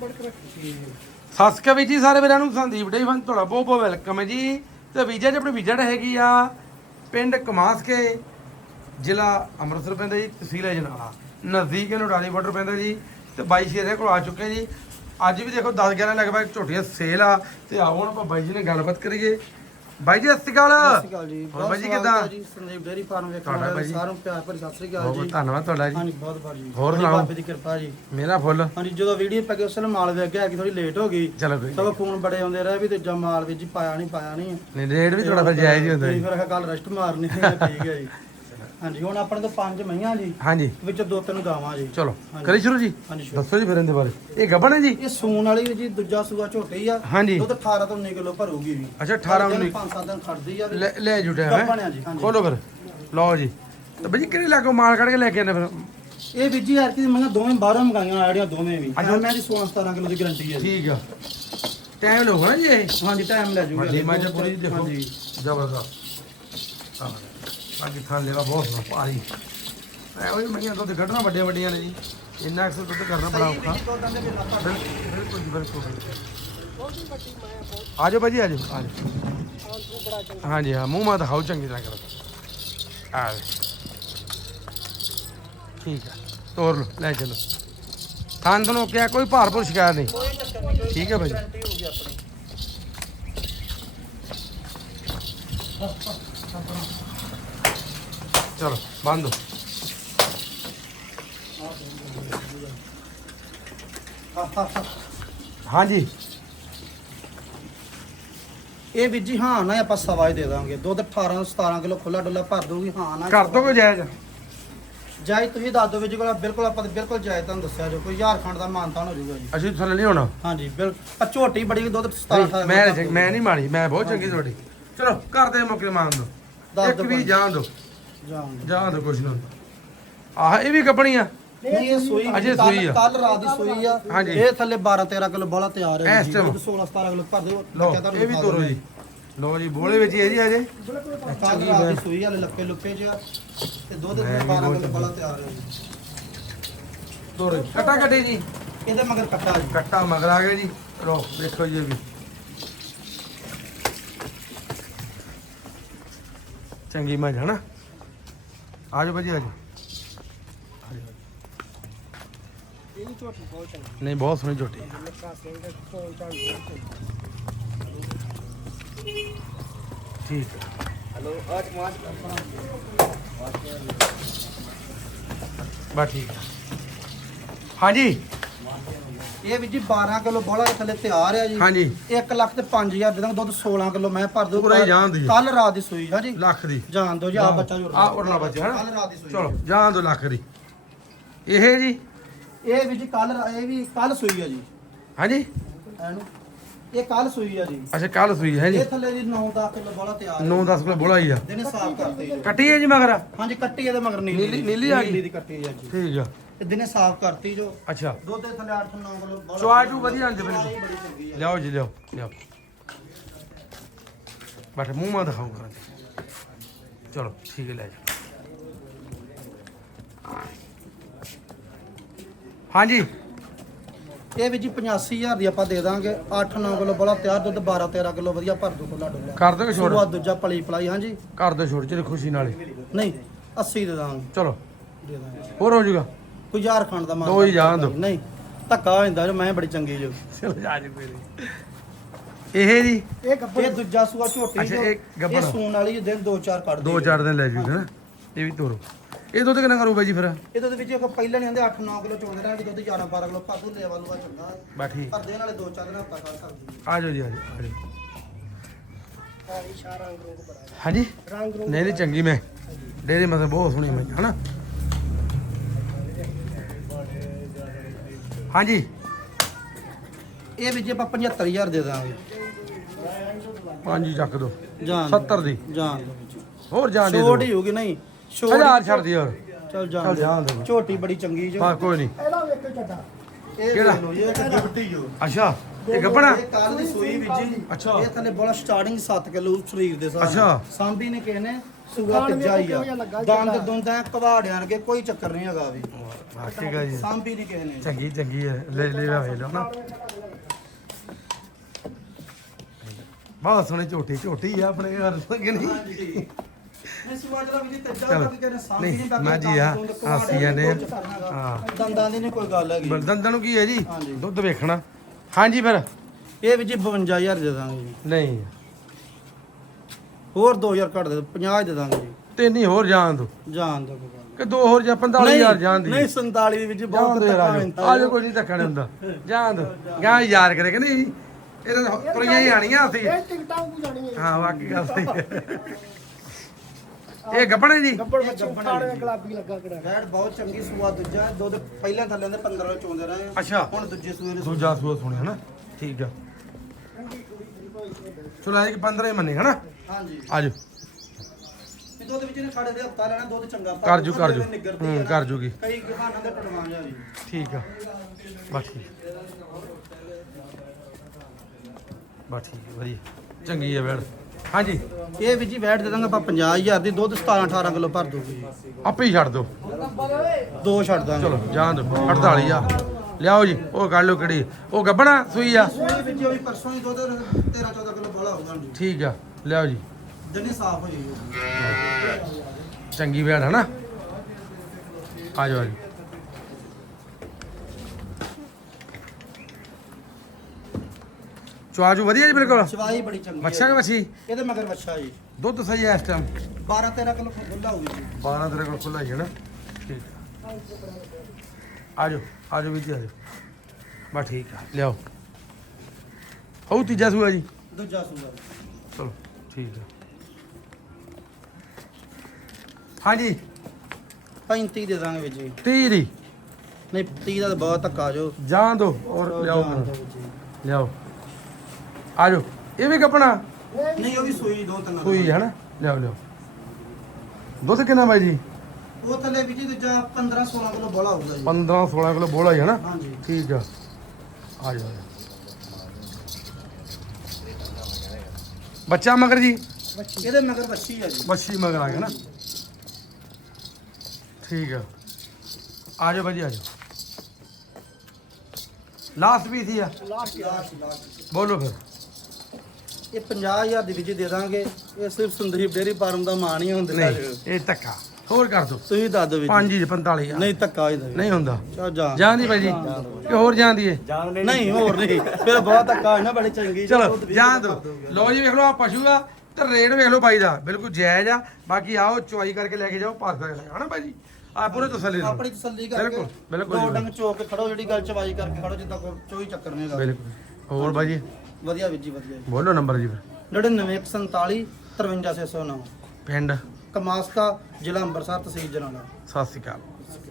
ਸਤਿ ਸ਼੍ਰੀ ਅਕਾਲ ਵੀਰ ਜੀ, ਸਾਰੇ ਵੀਰਾਂ ਨੂੰ ਸੰਦੀਪ ਡੇ ਫਨ ਤੁਹਾਡਾ ਬਹੁਤ ਬਹੁਤ ਵੈਲਕਮ ਹੈ ਜੀ। ਤੇ ਵੀਜ਼ਾ ਜੀ ਆਪਣੀ ਵਿਜਟ ਹੈਗੀ ਆ ਪਿੰਡ ਕਮਾਸਕੇ, ਜ਼ਿਲ੍ਹਾ ਅੰਮ੍ਰਿਤਸਰ ਪੈਂਦਾ ਜੀ, ਤਹਿਸੀਲ ਹੈ ਜਨਾਲਾ। ਨਜ਼ਦੀਕ ਇਹਨੂੰ ਰਾਣੀ ਬਾਰਡਰ ਪੈਂਦਾ ਜੀ। ਤੇ ਬਾਈ ਸ਼ੇਰੇ ਕੋਲ ਆ ਚੁੱਕੇ ਜੀ। ਅੱਜ ਵੀ ਦੇਖੋ 10 11 ਲਗਭਗ ਝੋਟੀਆਂ ਸੇਲ ਆ। ਤੇ ਆਓ ਹੁਣ ਆਪਾਂ ਬਾਈ ਜੀ ਨਾਲ ਗੱਲਬਾਤ ਕਰੀਏ। ਬਾਈ ਜੀ ਸਤਿ ਸ਼੍ਰੀ ਅਕਾਲ। ਸਤਿ ਸ਼੍ਰੀ ਅਕਾਲ ਜੀ। ਹੋਰ ਬਹੁਤ ਬਾਈ ਜੀ ਕਿੱਦਾਂ? ਜੀ ਸੰਦੀਪ ਡੇਰੀ ਫਾਰਮ ਵੇਖਣ ਤੁਹਾਡਾ ਬਾਈ ਵਾਲੇ ਜੀ। ਸਾਰਿਆਂ ਨੂੰ ਪਿਆਰ ਭਰੀ ਸਤਿ ਸ਼੍ਰੀ ਅਕਾਲ ਬਹੁਤ ਬਹੁਤ ਜੀ ਧੰਨਵਾਦ ਤੁਹਾਡਾ ਜੀ। ਹਾਂਜੀ ਬਹੁਤ ਬਹੁਤ ਜੀ। ਹੋਰ ਹਾਂਜੀ, ਸੁਣਾਓ। ਬਾਬੇ ਦੀ ਕਿਰਪਾ ਜੀ। ਮੇਰਾ ਫੁੱਲ। ਹਾਂਜੀ ਜਦੋਂ ਵੀਡੀਓ ਪੈ ਗਈ ਉਸ ਵੇਲੇ ਮਾਲ ਵੇਖ ਗਿਆ ਕਿ ਥੋੜੀ ਲੇਟ ਹੋ ਗਈ। ਚਲੋ ਕੋਈ ਸਭ ਫੋਨ ਬੜੇ ਆਉਂਦੇ ਰਹੇ ਵੀ ਤੇ ਜਾਂ ਮਾਲ ਵਿੱਚ ਜੀ ਪਾਇਆ ਨਹੀਂ ਪਾਇਆ ਨਹੀਂ। ਨਹੀਂ ਰੇਟ ਵੀ ਥੋੜਾ ਫਿਰ ਜਾਇਜ਼ ਹੀ ਹੁੰਦਾ ਜੀ। ਫਿਰ ਕੱਲ ਰੈਸਟ ਮਾਰਨੀ ਠੀਕ ਹੈ ਜੀ। ਹਾਂਜੀ ਹੁਣ ਆਪਣੇ ਤੋਂ ਪੰਜ ਮਈਆਂ ਜੀ। ਹਾਂਜੀ। ਵਿੱਚ ਦੋ ਤਿੰਨ ਗਾਵਾਂ ਜੀ। ਚਲੋ ਹਾਂਜੀ। ਕਰੀ ਸ਼ੁਰੂ ਜੀ? ਹਾਂਜੀ ਸ਼ੁਰੂ। ਦੱਸੋ ਜੀ ਫਿਰ ਇਹਦੇ ਬਾਰੇ। ਇਹ ਗੱਬਣ ਹੈ ਜੀ? ਇਹ ਸੂਣ ਵਾਲੀ ਜੀ ਦੂਜਾ ਸੂਆ ਝੋਟੀ ਆ। ਹਾਂਜੀ। ਦੁੱਧ 18 ਤੋਂ 19 ਕਿਲੋ ਭਰੂਗੀ ਵੀ ਅੱਛਾ 18 19 5-7 ਦਿਨ ਖੜਦੀ ਆ। ਵੀ ਲੈ ਲੈ ਜੁਟਿਆ ਗੱਭਣ ਹੈ? ਆ ਜੀ ਹਾਂਜੀ। ਖੋਲੋ ਫਿਰ। ਲਓ ਜੀ। ਤੇ ਬਈ ਕਿਹੜੇ ਲਾਗੋ ਮਾਲ ਕੱਢ ਕੇ ਲੈ ਕੇ ਆਨੇ ਫਿਰ? ਇਹ ਵੀਰ ਜੀ ਯਾਰ ਕਿ ਮੈਂ ਦੋਵੇਂ ਬਾਹਰੋਂ ਮੰਗਾਈਆਂ ਆੜੀਆਂ ਦੋਵੇਂ ਵੀ। ਅੱਛਾ। ਮੈਂ ਦੀ 16 17 ਕਿਲੋ ਦੀ ਗਾਰੰਟੀ ਹੈ ਜੀ। ਠੀਕ ਆ। ਟਾਈਮ ਲਓ ਨਾ ਜੀ ਇਹ? ਹਾਂਜੀ ਟਾਈਮ ਲੈ ਜੂਗਾ। ਵੱਡੀ ਮੱਝ ਪੂਰੀ ਦੇਖੋ। ਜ਼ਬਰਦਸਤ। ਆਹ ਬਾਕੀ ਥਾਂ ਲੈਵਾ ਬਹੁਤ ਸੋਹਣਾ ਭਾਰੀ ਐ ਉਹ ਦੁੱਧ ਕੱਢਣਾ ਵੱਡੀਆਂ ਵੱਡੀਆਂ ਨੇ ਜੀ। ਇੰਨਾ ਐਕਸਲ ਦੁੱਧ ਕਰਨਾ ਬੜਾ ਔਖਾ। ਬਿਲਕੁਲ ਜੀ, ਬਿਲਕੁਲ ਆਜੋ ਭਾਜੀ ਆਜੋ ਆਜੋ। ਹਾਂਜੀ ਹਾਂ ਮੂੰਹ ਮਾ ਦਿਖਾਓ ਚੰਗੀ ਤਰ੍ਹਾਂ ਕਰੋ। ਆ ਠੀਕ ਆ ਤੋਰ ਲਓ ਲੈ ਚਲੋ। ਥਾਂ ਤੁਹਾਨੂੰ ਕਿਹਾ ਕੋਈ ਭਾਰਪੁਰ ਸ਼ਿਕਾਇਤ ਨਹੀਂ। ਠੀਕ ਹੈ ਭਾਜੀ। ਗਾਰੰਟੀ ਹੋਊਗੀ ਚਲੋ ਬੰਦ। ਹਾਂਜੀ। ਇਹ ਵੀਰ ਜੀ ਹਾਂ ਨਾ ਆਪਾਂ ਸਵਾ ਹੀ ਦੇ ਦਾਂਗੇ। ਦੁੱਧ 18 17 ਕਿਲੋ ਖੁੱਲਾ ਡੁੱਲਾ ਭਰ ਦੂਗੀ ਹਾਂ ਨਾ ਕਰ ਦੋ ਕੋਈ ਜਾਇਜ਼। ਜਾਈ ਤੁਸੀਂ ਦੱਸ ਦਿਓ ਵੀਰ ਜੀ ਕੋਲ ਬਿਲਕੁਲ ਆਪਾਂ ਬਿਲਕੁਲ ਜਾਇ ਤੁਹਾਨੂੰ ਦੱਸਿਆ ਜੋ ਕੋਈ ਹਜ਼ਾਰ ਖੰਡ ਦਾ ਮਾਨਤਾਨ ਹੋ ਜਾਊਗਾ ਜੀ। ਅਸੀਂ ਥੱਲੇ ਨਹੀਂ ਹੋਣਾ। ਹਾਂਜੀ ਬਿਲਕੁਲ ਆ ਝੋਟੀ ਬੜੀ ਦੁੱਧ 17 18 ਮੈਂ ਮੈਂ ਨਹੀਂ ਮਾੜੀ ਮੈਂ ਬਹੁਤ ਚੰਗੀ ਤੁਹਾਡੀ। ਚਲੋ ਘਰ ਦੇ ਮੌਕੇ ਮੰਨ ਦੋ। ਦੱਸ ਇੱਕ ਦਿਓ ਵੀ। ਜਾਣ ਦੋ। ਜਾਣ ਦੋ ਕੁਛ ਨਾ। ਆਹ ਇਹ ਵੀ ਕੱਪਣੀ ਆ? ਨਹੀਂ ਇਹ ਸੂਈ ਅਜੇ ਸੂਈ ਆ। ਕੱਲ ਰਾਤ ਦੀ ਸੂਈ ਆ। ਹਾਂਜੀ। ਇਹ ਥੱਲੇ 12 13 ਕਿਲੋ ਬੋਲਾ ਤਿਆਰ ਹੈ ਇਸ ਜੀ। time? 16 17 ਕਿਲੋ ਭਰ ਦਿਓ। ਲਓ ਬੱਚਾ ਤੁਹਾਨੂੰ ਇਹ ਵੀ ਤੋਰੋ। ਜੀ। ਲਓ ਜੀ ਬੋਲੇ ਵਿੱਚ ਹੀ ਹੈ ਜੀ ਅਜੇ। ਕੱਲ ਰਾਤ ਦੀ ਸੂਈ ਵਾਲੇ ਲੱਪੇ ਲੁੱਪੇ ਚ ਆ। ਤੇ ਦੁੱਧ ਮੈਂ ਦੇ ਵੀ 12 ਬਹੁਤ ਕਿਲੋ ਬੋਲਾ ਤਿਆਰ ਹੈ ਜੀ। ਤੋਰੋ ਕੱਟਾ ਕੱਟੇ ਜੀ। ਇਹਦੇ ਮਗਰ ਕੱਟਾ ਜੀ। ਕੱਟਾ ਮਗਰ ਆ ਗਿਆ ਜੀ। ਲਓ ਦੇਖੋ ਜੀ ਇਹ ਵੀ। ਚੰਗੀ ਮੱਝ ਹੈ ਨਾ ਆਜੋ ਭਾਜੀ ਆਜੋ ਇਹ ਝੋਟੀ ਬਹੁਤ ਚੰਗੀ ਨਹੀਂ ਬਹੁਤ ਸੋਹਣੀ ਝੋਟੀ ਹੈ ਲੱਖਾ ਸਿੰਘ ਇਹ ਵੀ ਜੀ 12 ਕਿਲੋ ਬੋਲਾ ਦੇ ਥੱਲੇ ਤਿਆਰ ਆ ਜੀ। ਹਾਂਜੀ। 1 ਲੱਖ ਤੇ 5000 ਦੇ ਦਾਂਗੇ ਦੁੱਧ 16 ਕਿਲੋ ਮੈਂ ਭਰ ਦੂ ਪੂਰਾ ਹੀ ਜਾਣ ਦਿਓ। ਕੱਲ ਰਾਤ ਦੀ ਸੂਈ ਹਾਂ ਜੀ ਲੱਖ ਦੀ। ਜਾਣ ਦੋ ਜੀ ਆ ਬੱਚਾ ਜੋ ਆ ਉਰਲਾ ਬੱਚਾ ਹੈ ਕੱਲ ਰਾਤ ਦੀ ਸੂਈ ਚਲੋ ਜਾਣ ਦੋ ਲੱਖ ਦੀ। ਇਹ ਜੀ? ਇਹ ਵੀ ਜੀ ਕੱਲ ਇਹ ਵੀ ਕੱਲ ਸੂਈ ਆ ਜੀ। ਹਾਂਜੀ? ਇਹ ਕੱਲ ਸੂਈ ਆ ਜੀ। ਅੱਛਾ ਕੱਲ ਸੂਈ ਹੈ ਜੀ। ਇਹ ਥੱਲੇ ਜੀ 9-10 ਕਿਲੋ ਬੋਲਾ ਤਿਆਰ 9 10 ਕਿਲੋ ਬੋਲਾ ਹੀ ਆ। ਦਿਨੇ ਸਾਫ਼ ਕਰਤੇ ਕੱਟੀ ਹੈ ਜੀ ਮਗਰ? ਹਾਂਜੀ ਕੱਟੀ ਇਹਦੇ ਮਗਰ ਨੀਲੀ ਨੀਲੀ- ਆ ਗਈ? ਨੀਲੀ ਦੀ ਕੱਟੀ ਆ ਜੀ। ਠੀਕ ਆ। ਦਿਨੇ ਸਾਫ਼ ਕਰਤੀ ਜੋ। ਅੱਛਾ। ਦੁੱਧ ਦੇ ਥੱਲੇ 8-9 ਕਿਲੋ ਬੋਲਾ ਚੁਆਈ ਚੂ ਵਧੀਆ ਆਂਦੇ ਬਿਲਕੁਲ। ਬੜੀ ਚੰਗੀ ਆ। ਲਿਆਓ ਜੀ ਲਿਆਓ ਲਿਆਓ। ਬਟ ਮੂੰਹ ਮਾ ਦਿਖਾਓ ਕਰਾਂ ਚਲੋ ਠੀਕ ਹੈ ਲੈ ਜਾਓ। ਹਾਂਜੀ। ਇਹ ਵੀ ਜੀ 85000 ਦੀ ਆਪਾਂ ਦੇ ਦਾਂਗੇ। 8-9 ਕਿਲੋ ਬੋਲਾ ਤਿਆਰ ਦੁੱਧ 12-13 ਕਿਲੋ ਵਧੀਆ ਭਰ ਦੂ ਖੁੱਲਾ ਡੁੱਲਾ ਕਰ ਦੋਗੇ ਛੋੜ। ਸੂਆ ਦੂਜਾ ਪਲੀ ਪਲਾਈ ਹਾਂਜੀ। ਕਰ ਦੋ ਛੋੜ ਚਲੇ ਖੁਸ਼ੀ ਨਾਲ ਹੀ। ਨਹੀਂ 80 ਦੇ ਦਾਂਗੇ। ਚਲੋ। ਦੇ ਦਾਂਗੇ। ਹੋਰ ਹੋ ਜਾਊਗਾ ਕੋਈ ਯਾਰ ਖਾਣ ਦਾ ਮਾਨ ਦੋ ਹੀ ਜਾਣ ਦਿਓ। ਨਹੀਂ ਧੱਕਾ ਹੋ ਜਾਂਦਾ ਜੋ ਮੈਂ ਬੜੀ ਚੰਗੀ ਜੋ ਚਲੋ ਜਾ ਜੀ ਕੋਈ ਨਹੀਂ। ਇਹ ਜੀ? ਇਹ ਇਹ ਦੂਜਾ ਸੂਆ ਝੋਟੀ ਅੱਛਾ, ਜੋ ਇਹ ਗੱਭਣ। ਇਹ ਸੂਣ ਵਾਲੀ ਜੋ ਦਿਨ ਦੋ ਚਾਰ ਕੱਢ ਦੋ ਚਾਰ ਦਿਨ ਲੈ ਜੂਗਾ ਨਾ ਇਹ ਵੀ ਤੋਰੋ। ਇਹ ਦੁੱਧ ਕਿੰਨਾ ਕਰੂਗਾ ਜੀ ਫਿਰ? ਇਹਦੇ ਦੇ ਵਿੱਚ ਇੱਕ ਪਹਿਲਾਂ ਨਹੀਂ ਆਂਦੇ 8-9 ਕਿਲੋ ਚੋਂਦੇ ਰਹਿਣਗੇ ਦੁੱਧ 11-12 ਕਿਲੋ ਭਰ ਦੂ ਲੇਵਾ ਲੂਆ ਚੰਗਾ। ਬਾ ਠੀਕ। ਪਰ ਦੇਣ ਵਾਲੇ ਦੋ ਚਾਰ ਦਿਨ ਹਫਤਾ ਕੱਢ ਸਕਦੀ ਆ ਜਾਓ ਜੀ ਆ ਜਾਓ ਆ ਜਾਓ। ਹੈ ਇਸ਼ਾਰਾ ਰੰਗ ਰੂਪ ਬੜਾ ਹਾਂਜੀ? ਰੰਗ ਨਹੀਂ ਨਹੀਂ ਚੰਗੀ ਮੈਂ। ਡੇਰੇ ਮਤਲਬ ਬਹੁਤ ਸੋਹਣੀ ਮੈਂ ਹਨਾ? ਹਾਂਜੀ। ਇਹ ਵੀ ਜੇ ਆਪਾਂ 75000 ਦੇ ਦਾਂਗੇ। ਪੰਜ ਹੀ ਚੱਕ ਦੋ। ਜਾਨ 70 ਦੀ। ਜਾਨ ਹੋਰ ਜਾਣ ਦੇ ਛੋਟ ਹੀ ਹੋਗੀ ਨਹੀਂ। ਛੋਟ ਹਜ਼ਾਰ ਛੱਡ ਦੀ ਹੋਰ ਚਲ ਜਾਨ ਦੇ। ਦਿਓ। ਝੋਟੀ ਬੜੀ ਚੰਗੀ ਜੋ। ਬਾ ਕੋਈ ਨਹੀਂ। ਇਹ ਕਿਹੜਾ? ਲਓ ਜੀ, ਇਹ ਗਿਫਟੀ ਜੋ। ਅੱਛਾ। ਇਹ ਗੱਪਣਾ ਇਹ ਕੱਲ ਦੀ ਸੂਈ ਵਿੱਚ ਜੀ ਅੱਛਾ। ਇਹ ਥੱਲੇ ਬੋਲਾ ਸਟਾਰਟਿੰਗ 7 ਕਿਲੋ ਸਰੀਰ ਦੇ ਸਾਹ ਅੱਛਾ। ਸਾਂਭੀ ਨੇ ਨੇ ਸੂਆ ਖਾਣ ਤੀਜਾ ਹੀ ਲੱਗਾ ਆ ਦੰਦ। ਦੁੰਦਾਂ ਕਵਾੜਿਆਂ ਕੇ ਕੋਈ ਚੱਕਰ ਨਹੀਂ ਹੈਗਾ ਵੀ। ਵਾਕਈ ਗਾ ਜੀ। ਸਾਂਭੀ ਨੇ। ਚੰਗੀ ਚੰਗੀ ਹੈ ਲੈ ਲੈ ਵੇ ਲੋ ਨਾ। ਬਹੁਤ ਸੋਹਣੀ ਝੋਟੀ ਝੋਟੀ ਆ ਆਪਣੇ ਘਰ ਕਿ ਨਹੀਂ? ਮੈਂ ਵੀ ਨੇ ਜੀ ਆ, ਦੰਦ ਦੁੰਦ ਹਾਸੀ ਕਵਾੜਿਆਂ ਜਾਂਦੇ ਆ। ਕੋਈ ਚੱਕਰ ਨਹੀਂ ਹੈਗਾ। ਹਾਂ। ਦੰਦਾਂ ਦੀ ਨਹੀਂ ਕੋਈ ਗੱਲ ਹੈਗੀ। ਦੰਦਾਂ ਨੂੰ ਕੀ ਹੈ ਜੀ। ਦੁੱਧ ਵੇਖਣਾ। ਹਾਂਜੀ ਫਿਰ। ਇਹ ਵੀ ਜੀ 52000 ਦੇ ਦਾਂਗੇ ਜੀ। ਨਹੀਂ। ਹੋਰ 2000 ਘੱਟ ਦੇ 50 ਦੇ ਦਾਂਗੇ ਜੀ। ਤੇ ਨਹੀਂ ਹੋਰ ਜਾਣ ਦੋ। ਜਾਣ ਦਾ ਕੋਈ ਗੱਲ ਕਿ ਦੋ ਹੋਰ ਜਾਂ 45000 ਜਾਣ ਦੀ। ਨਹੀਂ 47 ਵਿੱਚ ਜਾਣ ਬਹੁਤ ਦੋ ਯਾਰ ਧੱਕਾ ਆਜੋ ਹੁੰਦਾ ਆਜੋ ਕੋਈ ਨਹੀਂ ਧੱਕਾ ਨਹੀਂ ਹੁੰਦਾ ਜਾਣ ਦੋ। ਗਾਂ ਯਾਰ ਕਰੇ ਕਿ ਨਹੀਂ? ਇਹ ਤਾਂ ਤੁਰੀਆਂ ਹੀ ਆਣੀਆਂ ਅਸੀਂ। ਇਹ ਟਿਕਟਾਂ ਨੂੰ ਜਾਣੀ ਹੈ ਹਾਂ ਵਾਕਈ ਗੱਲ ਸਹੀ ਹੈ। ਇਹ ਗੱਬਣ ਹੈ ਜੀ? ਗੱਬੜ ਬੱਚੇ ਖਾਣੇ ਗੁਲਾਬੀ ਲੱਗਾ ਕਿਹੜਾ ਰੈਡ ਬਹੁਤ ਚੰਗੀ ਸੂਆ ਦੂਜਾ। ਦੁੱਧ ਪਹਿਲਾਂ ਥੱਲੇ ਦੇ 15 ਚੋਂਦੇ ਰਹੇ ਆ। ਅੱਛਾ। ਹੁਣ ਦੂਜੇ ਸੂਏ ਦੇ ਦੂਜਾ ਸੂਆ ਸੁਣਿਆ ਨਾ। ਠੀਕ ਆ। ਚਲੋ ਇਹ 15 ਹੀ ਮੰਨੇ ਹਨਾ? ਹਾਂਜੀ। ਆਜੋ ਇਹ ਦੁੱਧ ਵਿੱਚ ਨੇ ਖੜੇ ਦੇ ਹਫਤਾ ਲੈਣਾ ਦੁੱਧ ਚੰਗਾ ਪਰ ਕਰ ਜੂ, ਕਰ ਜੂ। ਨਿੱਗਰਦੀ ਹੂੰ, ਹੈ ਨਾ। ਕਰ ਜੂਗੀ। ਕਈ ਕਿਸਾਨਾਂ ਦੇ ਟੜਵਾ ਜਾ ਜੀ। ਠੀਕ ਆ। ਬਸ ਠੀਕ। ਬਸ ਠੀਕ ਹੈ, ਵਧੀਆ। ਚੰਗੀ ਹੈ ਬੈੜ ਹਾਂਜੀ। ਇਹ ਵੀ ਜੀ ਵੈਟ ਦੇ ਦਾਂਗੇ ਆਪਾਂ 50000 ਦੀ ਦੁੱਧ 17 18 ਕਿਲੋ ਭਰ ਦੂਗੀ ਆਪੇ ਹੀ ਛੱਡ ਦਿਓ। ਦੋ ਛੱਡ ਦਾਂਗੇ। ਚਲੋ ਜਾਣ ਦਿਓ। 48 ਆ ਲਿਆਓ ਜੀ ਉਹ ਕੱਢ ਲਓ ਕਿਹੜੀ। ਉਹ ਗੱਬਣਾ ਸੂਈ ਆ। ਸੂਈ ਵਿੱਚ ਉਹ ਵੀ ਪਰਸੋਂ ਹੀ ਦੁੱਧ 13 14 ਕਿਲੋ ਬੜਾ ਹੋਊਗਾ ਜੀ। ਠੀਕ ਆ ਲਿਆਓ ਜੀ। ਜੰਨੀ ਸਾਫ਼ ਹੋ ਜਾਏਗੀ। ਚੰਗੀ ਬੈੜ ਹੈ ਨਾ ਆ ਜਾਓ ਆ ਚੁਆਜੂ ਵਧੀਆ ਜੀ ਮੇਰੇ ਕੋਲ ਚਵਾਈ ਬੜੀ ਚੰਗੀ ਮੱਛਾ ਕਿ ਮੱਛੀ? ਇਹਦੇ ਮਗਰ ਵੱਛਾ ਜੀ। ਦੁੱਧ ਸਹੀ ਹੈ ਇਸ ਟਾਈਮ 12 13 ਕਿਲੋ ਖੁੱਲਾ ਹੋਊਗੀ ਜੀ। 12 ਤੇਰੇ ਕੋਲ ਖੁੱਲਾ ਹੀ ਹੈ ਨਾ। ਠੀਕ। ਆ ਜਾਓ ਆ ਜਾਓ ਵੀ ਜੀ ਆ ਜਾਓ ਬਸ ਠੀਕ ਆ ਲਿਆਓ। ਹਉ ਤੀਜਾ ਸੂਆ ਜੀ। ਦੂਜਾ ਸੂਆ। ਚਲੋ ਠੀਕ ਆ। ਹਾਂਜੀ। 35 ਦੇ ਦਾਂਗੇ ਵਿੱਚ ਜੀ। 30 ਦੀ। ਨਹੀਂ 30 ਦਾ ਬਹੁਤ ਧੱਕਾ ਜੋ। ਜਾਣ ਦੋ ਔਰ ਲਿਆਓ ਜੀ। ਲਿਆਓ। ਆ ਜਾਓ। ਇਹ ਵੀ ਕੱਪਣਾ? ਨਹੀਂ ਉਹ ਵੀ ਸੂਈ ਦੋ ਤਿੰਨ ਸੂਈ ਹੈ ਨਾ? ਲਿਆਓ ਲਿਆਓ। ਦੁੱਧ ਕਿੰਨਾ ਬਾਈ ਜੀ? ਉਹ ਥੱਲੇ ਵੀ ਜੀ ਦੂਜਾ 15 16 ਕਿਲੋ ਬੋਲਾ ਹੋਊਗਾ ਜੀ। 15 16 ਕਿਲੋ ਬੋਲਾ ਹੀ ਹੈ ਨਾ? ਹਾਂਜੀ। ਠੀਕ ਆ। ਆ ਜਾਓ। ਬੱਚਾ ਮਗਰ ਜੀ? ਇਹਦੇ ਮਗਰ ਵੱਛੀ ਆ ਜੀ। ਮੱਛੀ ਮਗਰ ਆ ਗਿਆ ਨਾ? ਠੀਕ ਆ। ਆ ਜਾਓ ਭਾਜੀ ਆ ਜਾਓ। ਲਾਸਟ ਵੀ ਸੀ ਆ। ਲਾਸਟ ਲਾਸਟ ਲਾਸਟ ਬੋਲੋ ਫਿਰ। ਇਹ 50000 ਦੇ ਵਿੱਚ ਦੇ ਦਾਂਗੇ। ਇਹ ਸਿਰਫ ਸੰਦੀਪ ਡੇਰੀ ਫਾਰਮ ਦਾ ਮਾਣ ਹੀ ਹੁੰਦਾ ਨਹੀਂ ਇਹ ਧੱਕਾ। ਹੋਰ ਕਰ ਦੋ। ਤੁਸੀਂ ਦੱਸ ਦਿਓ ਵਿੱਚ 5 ਜੀ 45 ਆ ਨਹੀਂ ਧੱਕਾ ਹੀ ਦੇ ਨਹੀਂ ਹੁੰਦਾ। ਚਾ ਜਾ ਜਾਂਦੀ ਭਾਈ ਜੀ। ਕਿ ਹੋਰ ਜਾਂਦੀ ਏ? ਨਹੀਂ ਹੋਰ ਨਹੀਂ। ਫਿਰ ਬਹੁਤ ਧੱਕਾ ਹੈ ਨਾ ਬੜੀ ਚੰਗੀ ਚਲੋ ਜਾਂ ਦੋ। ਲੋ ਜੀ ਵੇਖ ਲਓ ਆ ਪਸ਼ੂ ਆ। ਤੇ ਰੇਟ ਵੇਖ ਲਓ ਬਾਈ ਦਾ। ਬਿਲਕੁਲ ਜਾਇਜ਼ ਆ। ਬਾਕੀ ਆਓ ਚੁਆਈ ਕਰਕੇ ਲੈ ਕੇ ਜਾਓ ਪਾਸ ਕਰਕੇ ਹਨਾ ਬਾਈ ਜੀ? ਆ ਪੂਰੇ ਤਸੱਲੀ ਨਾਲ। ਆਪਣੀ ਤਸੱਲੀ ਕਰਕੇ ਬਿਲਕੁਲ, ਬਿਲਕੁਲ ਦੋ। ਡੰਗ ਚੋਕ ਕੇ ਖੜੋ ਜਿਹੜੀ ਗੱਲ ਚਵਾਈ ਕਰਕੇ ਖੜੋ ਜਿੱਦਾਂ ਕੋਈ ਚੋਈ ਚੱਕਰ ਨਹੀਂ ਹੈਗਾ। ਬਿਲਕੁਲ। ਹੋਰ ਬਾਈ ਜੀ? ਵਧੀਆ ਵੀਰ ਜੀ ਵਧੀਆ। ਬੋਲੋ ਨੰਬਰ ਜੀ ਫਿਰ। 9947 53609 ਪਿੰਡ? ਕਮਾਸਕਾ ਜ਼ਿਲ੍ਹਾ ਅੰਮ੍ਰਿਤਸਰ ਤਹਿਸੀਲ ਜਨਾਲਾ ਸਤਿ ਸ਼੍ਰੀ ਅਕਾਲ।